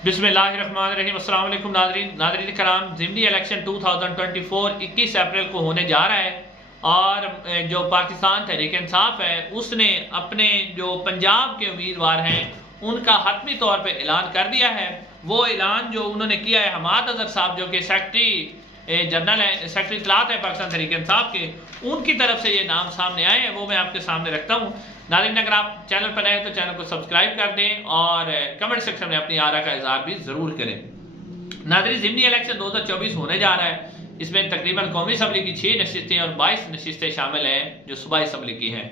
बिस्मिल्लाहिर्रहमानिर्रहीम। अस्सलाम वालेकुम नाज़रीन कराम, ज़िमनी इलेक्शन 2024 21 अप्रैल को होने जा रहा है और जो पाकिस्तान तहरीक इंसाफ है उसने अपने जो पंजाब के उम्मीदवार हैं उनका हतमी तौर पे ऐलान कर दिया है। वो ऐलान जो उन्होंने किया है हमाद अज़हर साहब जो कि सेक्रेटरी जनरल है, सेक्रेटरी इत्तलात है पाकिस्तान तहरीक इंसाफ के, उनकी तरफ से ये नाम सामने आए हैं, वो मैं आपके सामने रखता हूँ। नाज़रीन अगर आप चैनल पर नए हैं तो चैनल को सब्सक्राइब कर दें और कमेंट सेक्शन में अपनी आरा का इज़हार भी ज़रूर करें। नाज़रीन ज़िमनी इलेक्शन 2024 होने जा रहा है। इसमें तकरीबन कौमी असम्बली की 6 नशिस्तें और 22 नशिस्तें शामिल हैं जो सूबाई असम्बली की हैं।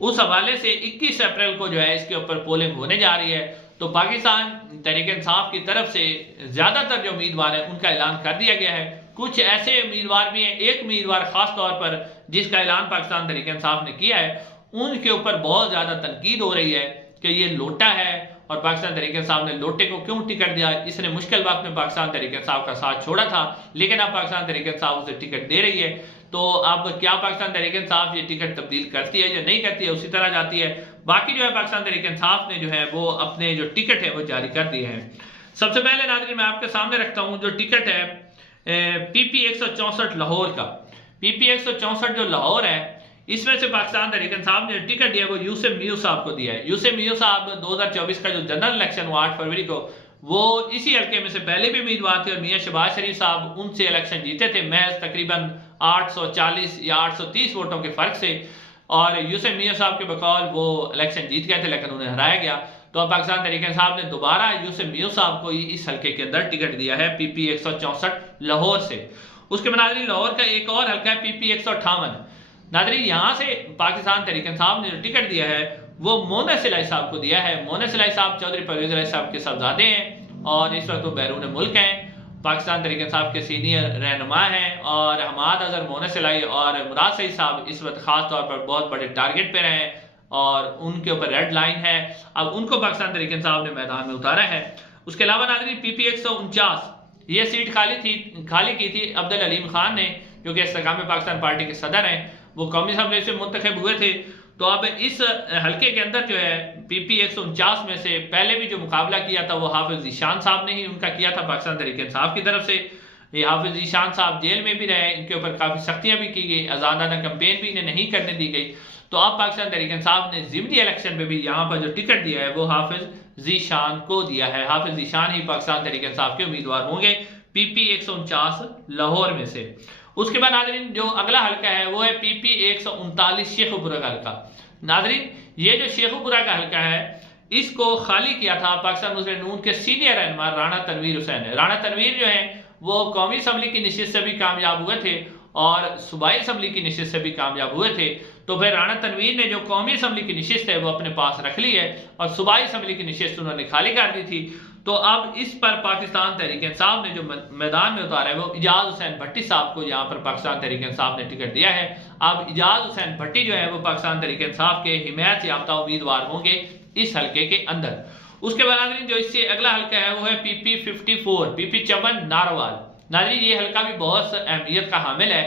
उस हवाले से 21 अप्रैल को जो है इसके ऊपर पोलिंग होने जा रही है। तो पाकिस्तान तहरीक इंसाफ की तरफ से ज़्यादातर जो उम्मीदवार हैं उनका ऐलान कर दिया गया है। कुछ ऐसे उम्मीदवार भी हैं, एक उम्मीदवार ख़ास तौर पर जिसका ऐलान पाकिस्तान तहरीक इंसाफ ने किया है, उनके ऊपर बहुत ज़्यादा तनकीद हो रही है कि ये लोटा है और पाकिस्तान तहरीक इंसाफ ने लोटे को क्यों टिकट दिया। इसने मुश्किल वक्त में पाकिस्तान तहरीक इंसाफ का साथ छोड़ा था, लेकिन अब पाकिस्तान तहरीक इंसाफ उसे टिकट दे रही है। तो अब क्या पाकिस्तान तहरीक इंसाफ ये टिकट तब्दील करती है या नहीं करती है, उसी तरह जाती है। बाकी जो है पाकिस्तान तहरीक इंसाफ ने जो है वो अपने जो टिकट है वो जारी कर दिए हैं। सबसे पहले नाज़रीन मैं आपके सामने रखता हूँ जो टिकट है PP 164 लाहौर का। PP 164 जो लाहौर है इसमें से पाकिस्तान तहरीक इंसाफ ने टिकट दिया वो यूसुफ मियो साहब को दिया है। यूसुफ मियो साहब 2024 का जो जनरल इलेक्शन हुआ 8 फरवरी को, वो इसी हल्के में से पहले भी उम्मीदवार थे और मियां शहबाज शरीफ साहब उनसे इलेक्शन जीते थे महज तकरीबन 840 या 830 वोटों के फर्क से। और यूसुफ मियो साहब के बकौल वो इलेक्शन जीत गए थे लेकिन उन्हें हराया गया। तो अब पाकिस्तान तहरीक इंसाफ ने दोबारा यूसुफ मियो साहब को इस हल्के के अंदर टिकट दिया है PP 164 लाहौर से। उसके बाद लाहौर का एक और हल्का है PP 158। नाज़रीन यहाँ से पाकिस्तान तहरीक इंसाफ ने जो टिकट दिया है वो मोनस इलाही साहब को दिया है। मोनस इलाही साहब चौधरी परवेज इलाही साहब के साहबजादे हैं और इस वक्त वो बैरून मुल्क हैं। पाकिस्तान तहरीक इंसाफ के सीनियर रहनुमा हैं और हमाद अज़हर, मोनस इलाही और मुराद सईद साहब इस वक्त खास तौर पर बहुत बड़े टारगेट पे रहे और उनके ऊपर रेड लाइन है। अब उनको पाकिस्तान तहरीक इंसाफ ने मैदान में उतारा है। उसके अलावा नाज़रीन PP 149 ये सीट खाली की थी अब्दुल अलीम खान ने, जो कि इस्तेकाम पाकिस्तान पार्टी के सदर हैं, वो कौमी असम्बली से मुंतखब हुए थे। तो अब इस हल्के के अंदर जो है PP 149 में से पहले भी जो मुकाबला किया था वो हाफिज ज़ीशान साहब ने ही उनका किया था पाकिस्तान तहरीक इंसाफ की तरफ से। ये हाफिज ज़ीशान साहब जेल में भी रहे, इनके ऊपर काफ़ी सख्तियाँ भी की गई, आज़ादाना कैंपेन भी इन्हें नहीं करने दी गई। तो अब पाकिस्तान तहरीक इंसाफ ने ज़िमनी इलेक्शन में भी यहाँ पर जो टिकट दिया है वो हाफिज ज़ीशान को दिया है। हाफिज ज़ीशान ही पाकिस्तान तहरीक इंसाफ के उम्मीदवार होंगे PP 149 लाहौर में से। उसके बाद नाज़रीन जो अगला हल्का है वो है PP 139 शेखुपुरा का हल्का। नाज़रीन ये जो शेखुपुरा का हल्का है इसको खाली किया था पाकिस्तान मुस्लिम नून के सीनियर रहनुमा राणा तनवीर हुसैन है। राणा तनवीर जो है वो कौमी असम्बली की नशिस्त से भी कामयाब हुए थे और सूबाई असम्बली की नशिस्त से भी कामयाब हुए थे। तो फिर राणा तनवीर ने जो कौमी असम्बली की नशिस्त है वो अपने पास रख ली है और सूबाई असम्बली की नशिस्त उन्होंने खाली कर दी थी। तो अब इस पर पाकिस्तान तहरीक इंसाफ ने जो मैदान में उतारा है वो इजाज हुसैन भट्टी साहब को यहाँ पर पाकिस्तान तहरीक इंसाफ ने टिकट दिया है। अब इजाज हुसैन भट्टी जो है वो पाकिस्तान तहरीक इंसाफ के हिमायत याफ्ता उम्मीदवार होंगे इस हल्के के अंदर। उसके बाद जो इससे अगला हल्का है वो है PP 54 PP 54 नारोवाल। नाज़रीन ये हल्का भी बहुत अहमियत का हामिल है।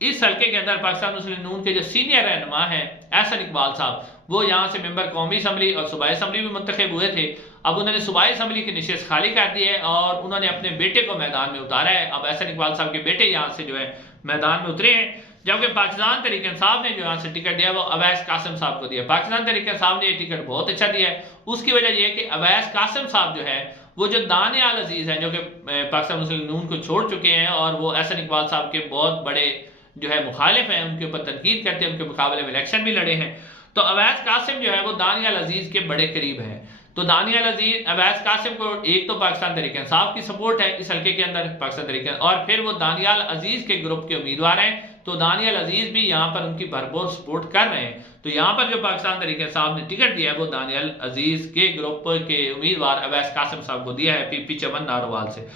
इस हल्के के अंदर पाकिस्तान मुस्लिम नून के जो सीनियर रहनुमा हैं एहसन इकबाल साहब, वो यहाँ से मेंबर कौमी असम्बली और सूबाई असम्बली भी मुंतखब हुए थे। अब उन्होंने सूबाई असम्बली की नशिस्त खाली कर दी है और उन्होंने अपने बेटे को मैदान में उतारा है। अब एहसन इकबाल साहब के बेटे यहाँ से जो है मैदान में उतरे हैं, जबकि पाकिस्तान तहरीक इंसाफ ने जो यहाँ से टिकट दिया वो अवैस कासिम साहब को दिया। पाकिस्तान तहरीक इंसाफ ने ये टिकट बहुत अच्छा दिया है। उसकी वजह यह है कि अवैस कासिम साहब जो है वो जो दानियाल अजीज हैं जो कि पाकिस्तान मुस्लिम नून को छोड़ चुके हैं और वो एहसन इकबाल साहब के बहुत बड़े जो है मुखालिफ हैं, उनके ऊपर तनकीद करते हैं, उनके मुकाबले में इलेक्शन भी लड़े हैं। तो अवैस कासिम जो है वो दानियाल अजीज के बड़े करीब हैं। तो दानियाल अजीज अवैस कासिम को एक तो पाकिस्तान तहरीक इंसाफ की सपोर्ट है इस हल्के के अंदर पाकिस्तान तहरीक, और फिर वो दानियाल अजीज के ग्रुप के उम्मीदवार हैं। तो दानियाल अजीज भी यहाँ पर उनकी भरपूर सपोर्ट कर रहे हैं। तो यहाँ पर जो पाकिस्तान तहरीक इंसाफ ने टिकट दिया है वो दानियाल अजीज के ग्रुप के उम्मीदवार अवैस कासिम साहब को दिया है PP 54 नारोवाल से।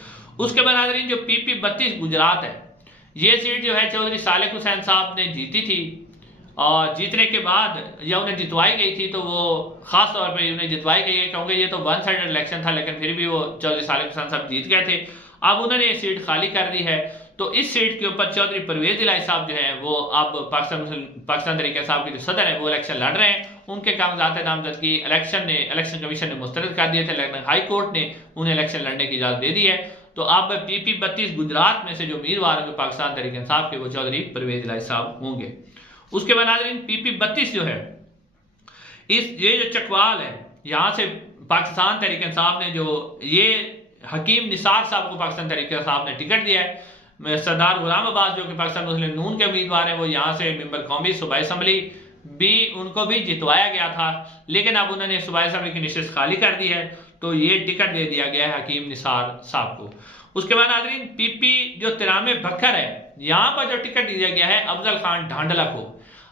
उसके बाद नाज़रीन जो PP 32 गुजरात है, ये सीट जो है चौधरी सालिक हुसैन साहब ने जीती थी और जीतने के बाद या उन्हें जितवाई गई थी। तो वो खास तौर पे उन्हें जितवाई गई है क्योंकि ये तो वन साइडेड इलेक्शन था, लेकिन फिर भी वो चौधरी सालिक हुसैन साहब जीत गए थे। अब उन्होंने ये सीट खाली कर दी है। तो इस सीट के ऊपर चौधरी परवेज इलाही साहब जो है वो अब पाकिस्तान तहरीक इंसाफ के जो सदर है वो इलेक्शन लड़ रहे हैं उनके कागजात नामजदगी इलेक्शन कमीशन ने मुस्तरद कर दिए थे, लेकिन हाई कोर्ट ने उन्हें इलेक्शन लड़ने की इजाज़त दे दी है। तो अब PP 32 गुजरात में से जो उम्मीदवार होंगे पाकिस्तान तहरीक इंसाफ के, वो चौधरी परवेज इलाही साहब होंगे। उसके बाद नाज़रीन PP 32 जो है, ये जो चकवाल है, यहाँ से पाकिस्तान तहरीक इंसाफ ने जो ये हकीम निसार साहब को पाकिस्तान तहरीक इंसाफ ने टिकट दिया है। सरदार गुलाम अब्बास जो कि पाकिस्तान मुस्लिम नून के उम्मीदवार हैं, वो यहाँ से मेंबर कौमी सूबाई असम्बली भी उनको भी जितवाया गया था, लेकिन अब उन्होंने सूबाई असम्बली की नशिस्त खाली कर दी है, तो ये टिकट दे दिया गया है हकीम निसार साहब को। उसके बाद नाज़रीन PP जो 93 बखर है, यहाँ पर जो टिकट दिया गया है अफजल खान ढांडला को।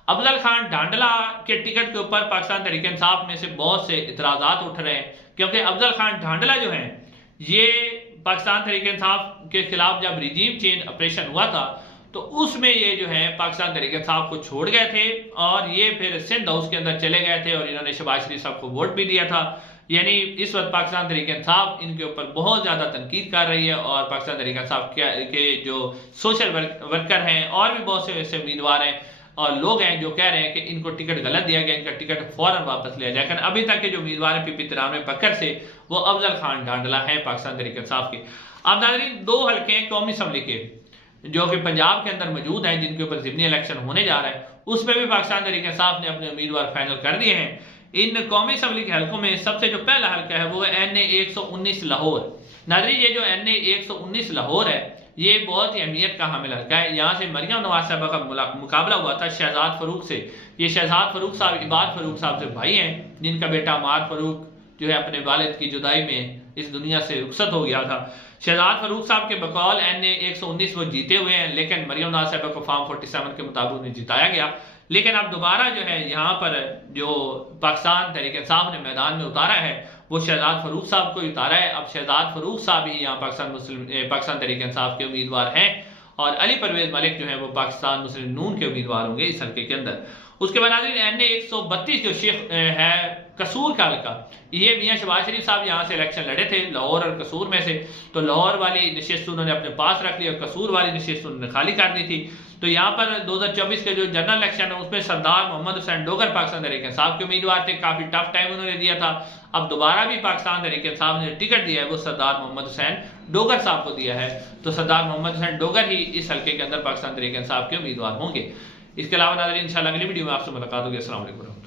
अफजल खान ढांडला के टिकट के ऊपर पाकिस्तान तहरीक इंसाफ में से बहुत से इतराज़ात उठ रहे हैं, क्योंकि अफजल खान ढांडला जो है, ये पाकिस्तान तहरीक इंसाफ के खिलाफ जब रिजीम चेंज ऑपरेशन हुआ था, तो उसमें ये जो है पाकिस्तान तहरीक इंसाफ को छोड़ गए थे और ये फिर सिंध हाउस के अंदर चले गए थे और इन्होंने शहबाज शरीफ साहब को वोट भी दिया था। यानी इस वक्त पाकिस्तान तहरीक इंसाफ इनके ऊपर बहुत ज़्यादा तनकीद कर रही है, और पाकिस्तान तहरीक इंसाफ के जो सोशल वर्कर हैं और भी बहुत से ऐसे उम्मीदवार हैं और लोग हैं जो कह रहे हैं कि इनको टिकट गलत दिया गया, इनका टिकट फौरन वापस लिया जाए। लेकिन अभी तक के जो उम्मीदवार हैं PP 93 बखर से, वो अफजल खान ढांडला है पाकिस्तान तहरीक इंसाफ के। अब नाज़रीन 2 हल्के हैं कौमी असम्बली के जो कि पंजाब के अंदर मौजूद हैं, जिनके ऊपर ज़िमनी इलेक्शन होने जा रहा है, उसमें भी पाकिस्तान तहरीक इंसाफ ने अपने उम्मीदवार फाइनल कर दिए हैं। इन कौमी असम्बली के हल्कों में सबसे जो पहला हल्का है वो है NA 119 लाहौर। नाज़रीन ये जो NA 119 लाहौर है, ये बहुत ही अहमियत का हामिल हल्का है। यहाँ से मरियम नवाज साहबा का मुकाबला हुआ था शहजाद फरूक से। ये शहजाद फरूक साहब इबाद फरूक साहब से भाई हैं, जिनका बेटा अमार फरूक जो है अपने वालिद की जुदाई में इस दुनिया से रुखसत हो गया था। शहजाद फरूक साहब के बकौल NA 119 वो जीते हुए हैं, लेकिन मरियम नवाज साहबा को फॉर्म 47 के मुताबिक उन्हें जिताया गया। लेकिन अब दोबारा जो है यहाँ पर जो पाकिस्तान तहरीक इंसाफ ने मैदान में उतारा है, वो शहजाद फरूक साहब को उतारा है। अब शहजाद फरूक साहब ही यहाँ पाकिस्तान तहरीक इंसाफ के उम्मीदवार हैं, और अली परवेज मलिक जो है वो पाकिस्तान मुस्लिम नून के उम्मीदवार होंगे इस हल्के के अंदर। उसके बाद NA 132 जो शेख है कसूर का हल्का, ये मियाँ शहबाज शरीफ साहब यहाँ से इलेक्शन लड़े थे लाहौर और कसूर में से, तो लाहौर वाली नशिस्त उन्होंने अपने पास रख ली और कसूर वाली नशिस्त उन्होंने खाली कर दी थी। तो यहाँ पर 2024 के जो जनरल इलेक्शन है उसमें सरदार मोहम्मद हुसैन डोगर पाकिस्तान तहरीक इंसाफ के उम्मीदवार थे। काफ़ी टफ टाइम उन्होंने दिया था। अब दोबारा भी पाकिस्तान तहरीक इंसाफ ने टिकट दिया है, वो सरदार मोहम्मद हुसैन डोगर साहब को दिया है। तो सरदार मोहम्मद हुसैन डोगर ही इस हल्के के अंदर पाकिस्तान तहरीक इंसाफ के उम्मीदवार होंगे। इसके अलावा नाज़रीन इंशाअल्लाह अगली वीडियो में आपसे मुलाकात होगी। अस्सलाम वालेकुम।